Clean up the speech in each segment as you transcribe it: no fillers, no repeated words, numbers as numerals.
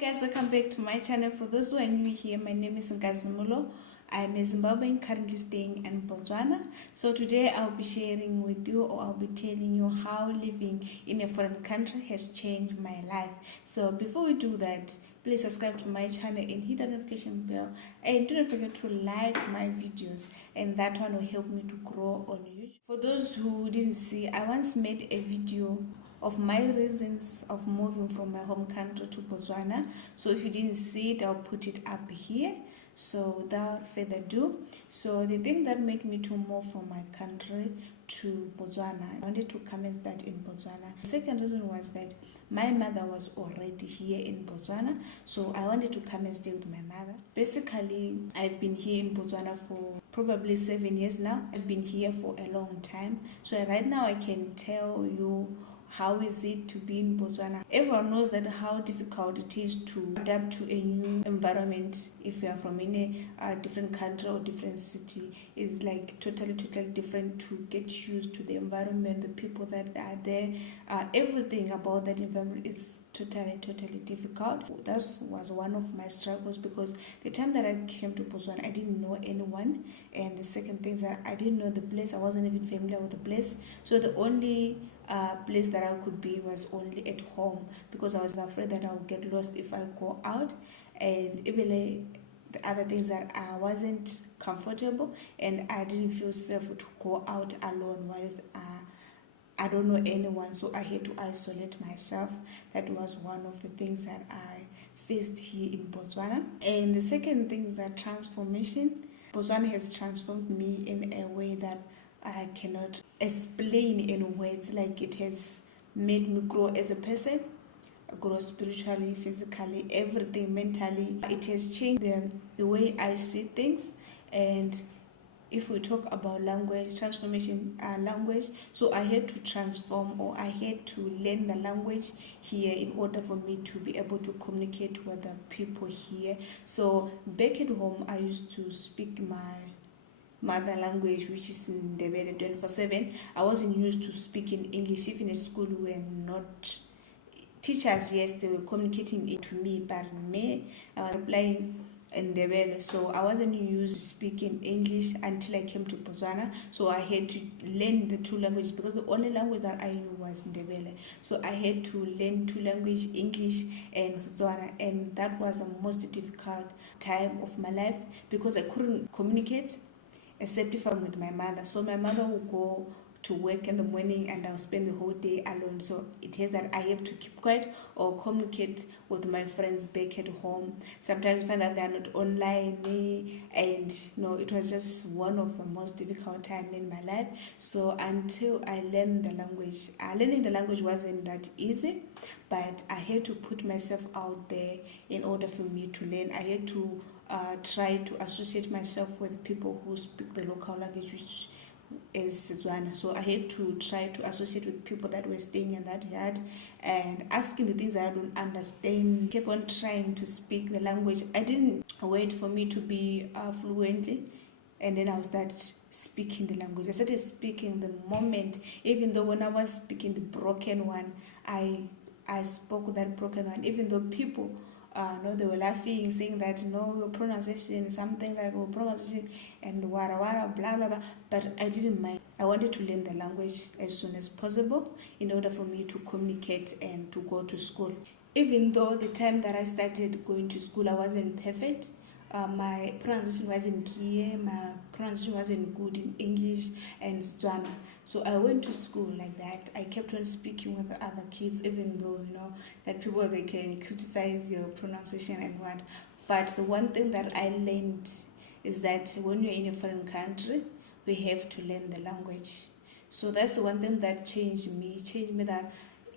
Guys, welcome back to my channel. For those who are new here, my name is Nkazimulo. I'm a Zimbabwean currently staying in Botswana. So today I'll be sharing with you, or I'll be telling you how living in a foreign country has changed my life. So before we do that, please subscribe to my channel and hit the notification bell, and do not forget to like my videos, and that one will help me to grow on YouTube. For those who didn't see, I once made a video of my reasons of moving from my home country to Botswana. So if you didn't see it, I'll put it up here. So without further ado, so the thing that made me to move from my country to Botswana, I wanted to come and start in Botswana. The second reason was that my mother was already here in Botswana, so I wanted to come and stay with my mother. Basically, I've been here in Botswana for probably 7 years now. I've been here for a long time. So right now I can tell you how is it to be in Botswana. Everyone knows that how difficult it is to adapt to a new environment. If you are from in a different country or different city, it's like totally different to get used to the environment, the people that are there. Everything about that environment is totally difficult. That was one of my struggles, because the time that I came to Botswana, I didn't know anyone, and the second thing is that I didn't know the place. I wasn't even familiar with the place. So the only place that I could be was only at home, because I was afraid that I would get lost if I go out, and even the other things that I wasn't comfortable and I didn't feel safe to go out alone whilst I don't know anyone, so I had to isolate myself. That was one of the things that I faced here in Botswana. And the second thing is that transformation. Botswana has transformed me in a way that I cannot explain in words. Like, it has made me grow as a person, grow spiritually, physically, everything, mentally. It has changed the way I see things. And if we talk about language, transformation, language, so I had to transform, or I had to learn the language here in order for me to be able to communicate with the people here. So back at home, I used to speak my mother language, which is Ndebele 24/7. I wasn't used to speaking English. Even at school, we were not teachers. Yes, they were communicating it to me, but me, I was replying in Ndebele, so I wasn't used to speaking English until I came to Botswana. So I had to learn the two languages, because the only language that I knew was Ndebele. So I had to learn two languages, English and Setswana, and that was the most difficult time of my life, because I couldn't communicate except if I'm with my mother. So my mother will go to work in the morning and I'll spend the whole day alone. So it is that I have to keep quiet or communicate with my friends back at home. Sometimes I find that they are not online, and it was just one of the most difficult times in my life. So until I learned the language, learning the language wasn't that easy, but I had to put myself out there in order for me to learn. I had to try to associate myself with people who speak the local language, which is Setswana. So I had to try to associate with people that were staying in that yard and asking the things that I don't understand. Kept on trying to speak the language. I didn't wait for me to be fluently, and then I'll start speaking the language. I started speaking the moment, even though when I was speaking the broken one, I spoke that broken one, even though people they were laughing, saying that your pronunciation is something like your pronunciation and wara blah blah blah. But I didn't mind. I wanted to learn the language as soon as possible in order for me to communicate and to go to school. Even though the time that I started going to school, I wasn't perfect. My pronunciation wasn't clear, my pronunciation wasn't good in English and Setswana. So I went to school like that. I kept on speaking with the other kids, even though that people, they can criticize your pronunciation and what. But the one thing that I learned is that when you're in a foreign country, we have to learn the language. So that's the one thing that changed me that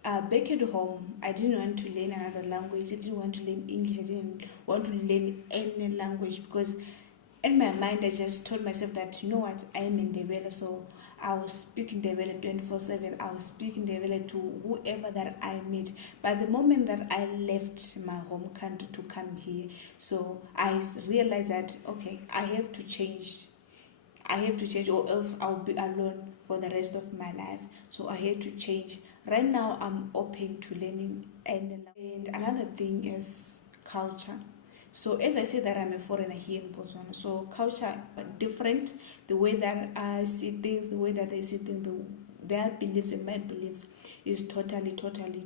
back at home, I didn't want to learn another language. I didn't want to learn English. I didn't want to learn any language, because in my mind I just told myself that, what, I am in Ndebele, so I will speak in Ndebele 24/7. I will speak in Ndebele to whoever that I meet. But the moment that I left my home country to come here, so I realized that, okay, I have to change, or else I'll be alone for the rest of my life. So I had to change. Right now I'm open to learning any language. And another thing is culture. So as I said that I'm a foreigner here in Botswana, so culture different, the way that I see things, the way that they see things, their beliefs and my beliefs is totally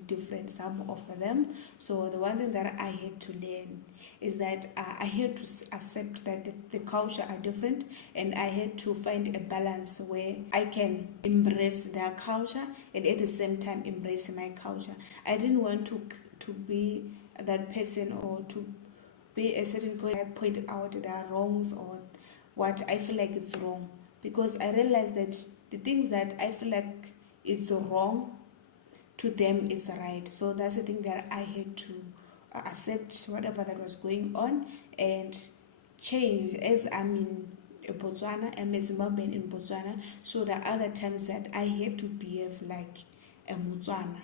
different, some of them. So the one thing that I had to learn is that I had to accept that the culture are different, and I had to find a balance where I can embrace their culture and at the same time embrace my culture. I didn't want to be that person, or to be a certain point I point out their wrongs or what I feel like it's wrong, because I realized that the things that I feel like it's wrong, to them it's right. So that's the thing that I had to accept whatever that was going on and change. As I'm in Botswana, I'm a Zimbabwean in Botswana, so there are other times that I have to behave like a Motswana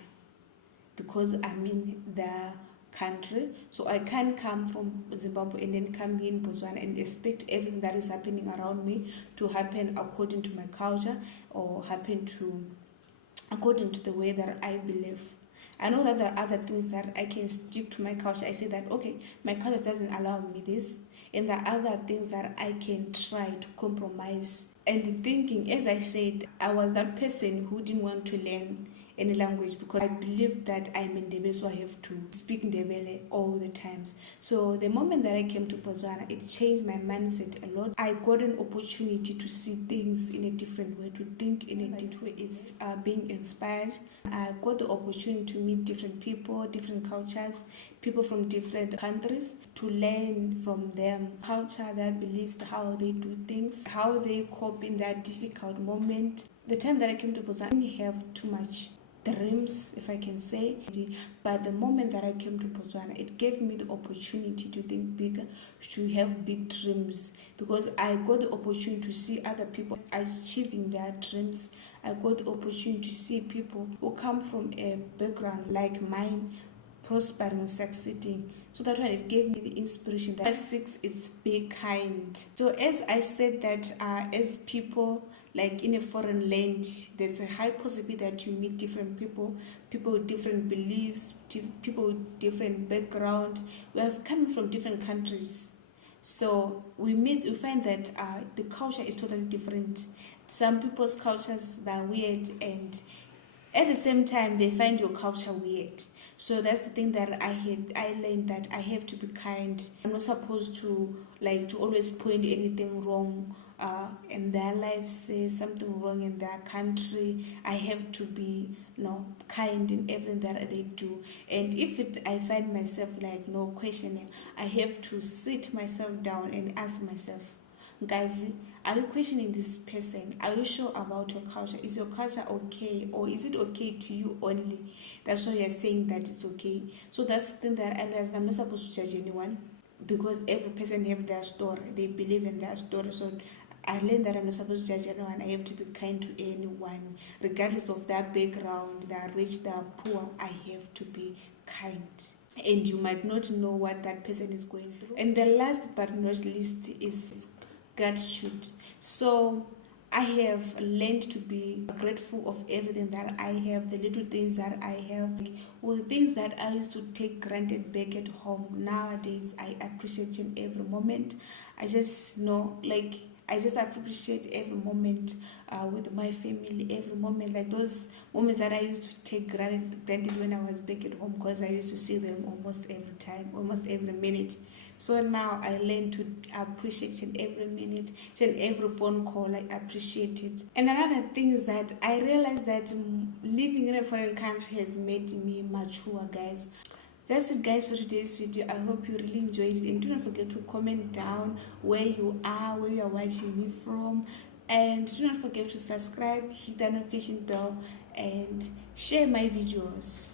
because I'm in the country. So I can't come from Zimbabwe and then come here in Botswana and expect everything that is happening around me to happen according to my culture, or happen to according to the way that I believe. I know that there are other things that I can stick to my culture. I say that, okay, my culture doesn't allow me this, and there are other things that I can try to compromise. And the thinking, as I said, I was that person who didn't want to learn any language because I believe that I'm Ndebele, so I have to speak Ndebele all the times. So the moment that I came to Botswana, it changed my mindset a lot. I got an opportunity to see things in a different way, to think in a different way. It's being inspired. I got the opportunity to meet different people, different cultures, people from different countries, to learn from them, culture, their beliefs, how they do things, how they cope in that difficult moment. The time that I came to Botswana, I didn't have too much dreams, if I can say, but the moment that I came to Botswana, it gave me the opportunity to think bigger, to have big dreams, because I got the opportunity to see other people achieving their dreams. I got the opportunity to see people who come from a background like mine prospering, succeeding. So that one, it gave me the inspiration. That 6 is be kind. So as I said that as people, like in a foreign land, there's a high possibility that you meet different people with different beliefs, people with different background. We have coming from different countries, so we find that the culture is totally different. Some people's cultures are weird, and at the same time they find your culture weird. So that's the thing that I learned, that I have to be kind. I'm not supposed to always point anything wrong in their lives, say something wrong in their country. I have to be kind in everything that they do. And if I find myself questioning, I have to sit myself down and ask myself, guys, are you questioning this person? Are you sure about your culture? Is your culture okay, or is it okay to you only? That's why you're saying that it's okay. So that's the thing that I realized. I'm not supposed to judge anyone, because every person have their story. They believe in their story. So I learned that I'm not supposed to judge anyone. I have to be kind to anyone, regardless of their background, their rich, their poor. I have to be kind. And you might not know what that person is going through. And the last but not least is gratitude. So I have learned to be grateful of everything that I have, the little things that I have, with things that I used to take granted back at home. Nowadays, I appreciate in every moment. I just appreciate every moment with my family, every moment, like those moments that I used to take granted when I was back at home, because I used to see them almost every time, almost every minute. So now I learn to appreciate in every minute, in every phone call, I appreciate it. And another thing is that I realized that living in a foreign country has made me mature, guys. That's it, guys, for today's video. I hope you really enjoyed it, and do not forget to comment down where you are watching me from, and do not forget to subscribe, hit the notification bell, and share my videos.